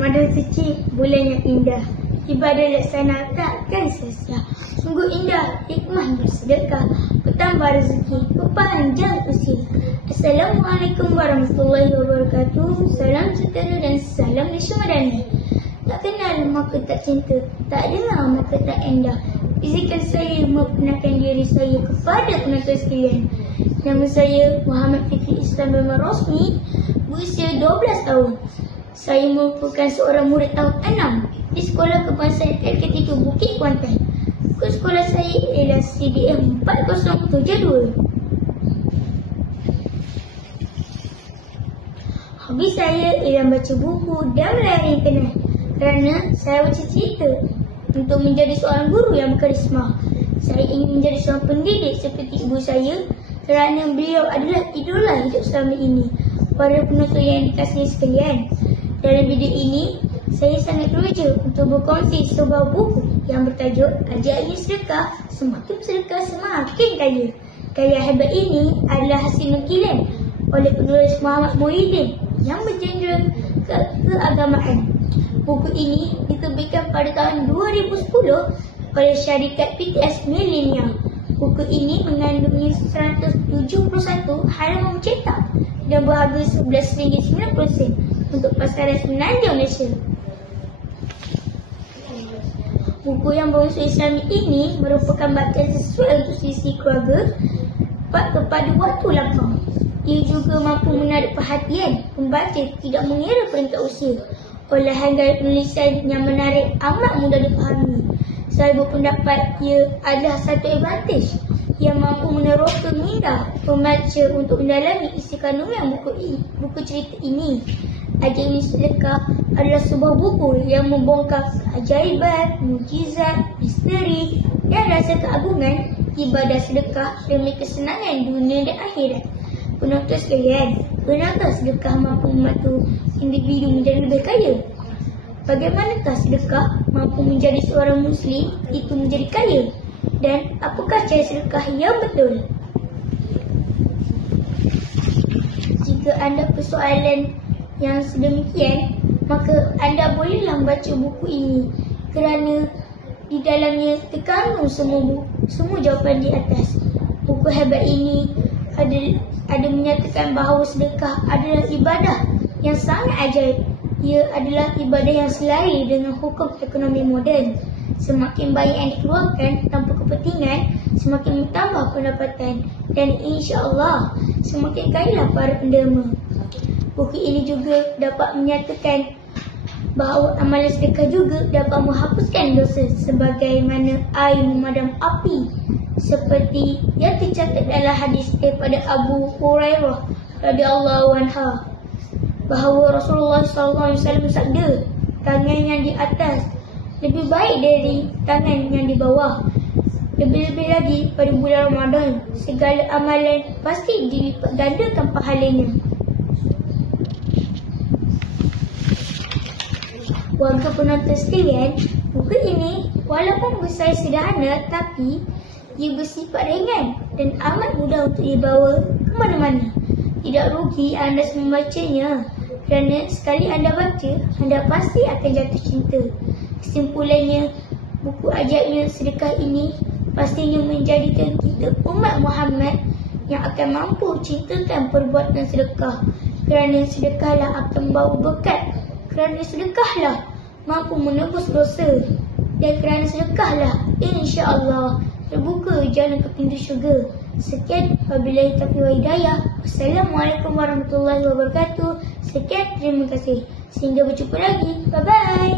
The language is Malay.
Ramadan suci, bulan yang indah. Ibadah laksana takkan sia-sia. Sungguh indah hikmah bersedekah, bertambah rezeki, berpanjang usia. Assalamualaikum warahmatullahi wabarakatuh. Salam sejahtera dan salam Madani. Tak kenal maka tak cinta, tak dengar maka tak endah. Izinkan saya memperkenalkan diri saya kepada penonton sekalian. Nama saya Muhammad Fikri Islam Bima Rosmi, berusia 12 tahun. Saya merupakan seorang murid tahun 6 di Sekolah Kebangsaan LK3 Bukit Kuantan. Kod sekolah saya ialah CDM 4072. Hobi saya ialah baca buku dan melayani internet kerana saya baca cerita untuk menjadi seorang guru yang berkarisma. Saya ingin menjadi seorang pendidik seperti ibu saya kerana beliau adalah idola hidup selama ini. Para penonton yang dikasihi sekalian, dalam video ini saya sangat teruja untuk berkongsi sebuah buku yang bertajuk Ajaibnya Sedekah, Semakin Bersedekah Semakin Kaya. Karya hebat ini adalah hasil nukilan oleh penulis Muhammad Muhyiddin yang bergenre keagamaan. Buku ini diterbitkan pada tahun 2010 oleh syarikat PTS Millennium. Buku ini mengandungi 171 halaman cetak dan berharga RM11.90 untuk pasaran Semenanjung Malaysia. Buku yang berunsur Islami ini merupakan bacaan sesuai untuk sisi keluarga kepada waktu lapang. Ia juga mampu menarik perhatian pembaca tidak mengira peringkat usia. Olahan gaya penulisan yang menarik amat mudah dipahami. Saya berpendapat ia adalah satu advantage yang mampu meneroka minda pembaca untuk mendalami isi kandungan buku cerita ini. Ajaibnya Sedekah adalah sebuah buku yang membongkar keajaiban, mukjizat, misteri dan rasa keagungan ibadah sedekah demi kesenangan dunia dan akhirat. Penonton sekalian, benarkah sedekah mampu membantu individu menjadi lebih kaya? Bagaimanakah sedekah mampu menjadi seorang Muslim itu menjadi kaya? Dan apakah cara sedekah yang betul? Jika anda persoalan yang sedemikian, maka anda bolehlah membaca buku ini kerana di dalamnya terkandung semua jawapan di atas. Buku hebat ini ada menyatakan bahawa sedekah adalah ibadah yang sangat ajaib. Ia adalah ibadah yang selari dengan hukum ekonomi moden. Semakin banyak yang dikeluarkan tanpa kepentingan, semakin bertambah pendapatan dan insya-Allah semakin kayalah para penderma. Buku ini juga dapat menyatakan bahawa amalan sedekah juga dapat menghapuskan dosa sebagaimana air memadam api, seperti yang tercatat dalam hadis daripada Abu Hurairah radhiyallahu anha bahawa Rasulullah SAW bersabda, tangan yang di atas lebih baik dari tangan yang di bawah. Lebih-lebih lagi pada bulan Ramadan, segala amalan pasti dilipat gandakan pahalanya. Warga penonton sekalian, buku ini walaupun besar sederhana tapi ia bersifat ringan dan amat mudah untuk dibawa ke mana-mana. Tidak rugi anda membacanya kerana sekali anda baca, anda pasti akan jatuh cinta. Kesimpulannya, buku Ajaibnya Sedekah ini pastinya menjadikan kita umat Muhammad yang akan mampu cintakan perbuatan sedekah. Kerana sedekahlah akan membawa berkat. Kerana sedekahlah mampu menebus dosa. Dan kerana sedekahlah insya-Allah terbuka jalan ke pintu syurga. Sekian, wabillahi taufiq wal hidayah. Wassalamualaikum warahmatullahi wabarakatuh. Sekian, terima kasih. Sehingga berjumpa lagi. Bye bye.